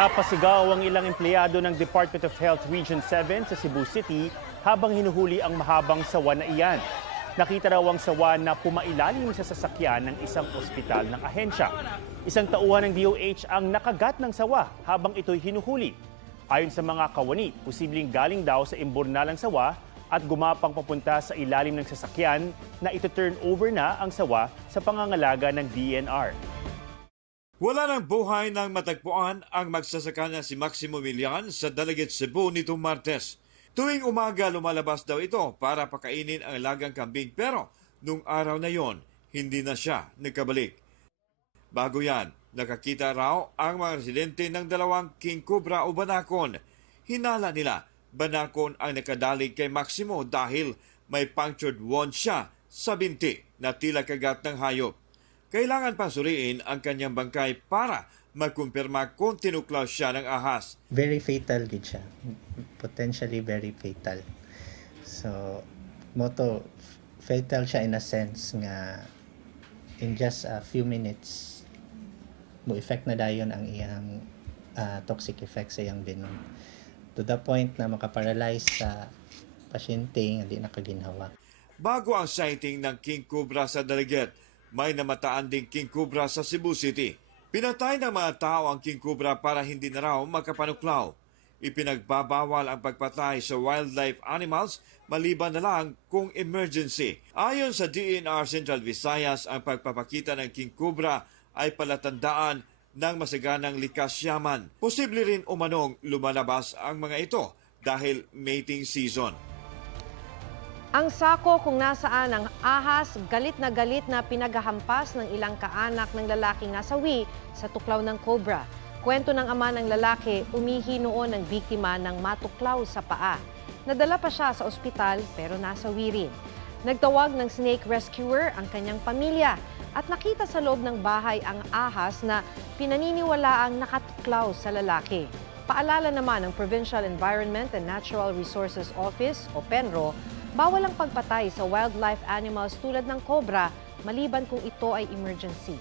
Napasigaw ang ilang empleyado ng Department of Health Region 7 sa Cebu City habang hinuhuli ang mahabang sawa na iyan. Nakita raw ang sawa na pumailalim sa sasakyan ng isang ospital ng ahensya. Isang tauhan ng DOH ang nakagat ng sawa habang ito'y hinuhuli. Ayon sa mga kawani, posibleng galing daw sa imbornalang sawa at gumapang papunta sa ilalim ng sasakyan na ito-turn over na ang sawa sa pangangalaga ng DNR. Wala ng buhay nang matagpuan ang magsasaka na si Maximo Milian sa Dalaget, Cebu nitong Martes. Tuwing umaga lumalabas daw ito para pakainin ang alagang kambing pero nung araw na yon, hindi na siya nagkabalik. Bago yan, nakakita raw ang mga residente ng dalawang king cobra o banakon. Hinala nila, banakon ang nakadalig kay Maximo dahil may punctured wound siya sa binti na tila kagat ng hayop. Kailangan pang suriin ang kanyang bangkay para magkumpirma kung tinuklaw siya ng ahas. Very fatal gid siya. Potentially very fatal. So, fatal siya in a sense nga in just a few minutes mo effect na dayon ang iyang toxic effect sa iyang venom. To the point na makaparalyze sa pasyente nga di nakaginhawa. Bago ang sighting ng king cobra sa Dalaget, may namataan ding king cobra sa Cebu City. Pinatay ng mga tao ang king cobra para hindi na raw makapanuklaw. Ipinagbabawal ang pagpatay sa wildlife animals maliban na lang kung emergency. Ayon sa DNR Central Visayas, ang pagpapakita ng king cobra ay palatandaan ng masaganang likas yaman. Posible rin umanong lumalabas ang mga ito dahil mating season. Ang sako kung nasaan ang ahas, galit na pinaghahampas ng ilang kaanak ng lalaking nasawi sa tuklaw ng cobra. Kwento ng ama ng lalaki, umihi noon ang biktima ng matuklaw sa paa. Nadala pa siya sa ospital pero nasawi rin. Nagtawag ng snake rescuer ang kanyang pamilya at nakita sa loob ng bahay ang ahas na pinaniniwalaang nakatuklaw sa lalaki. Paalala naman ng Provincial Environment and Natural Resources Office o PENRO, bawal ang pagpatay sa wildlife animals tulad ng cobra maliban kung ito ay emergency.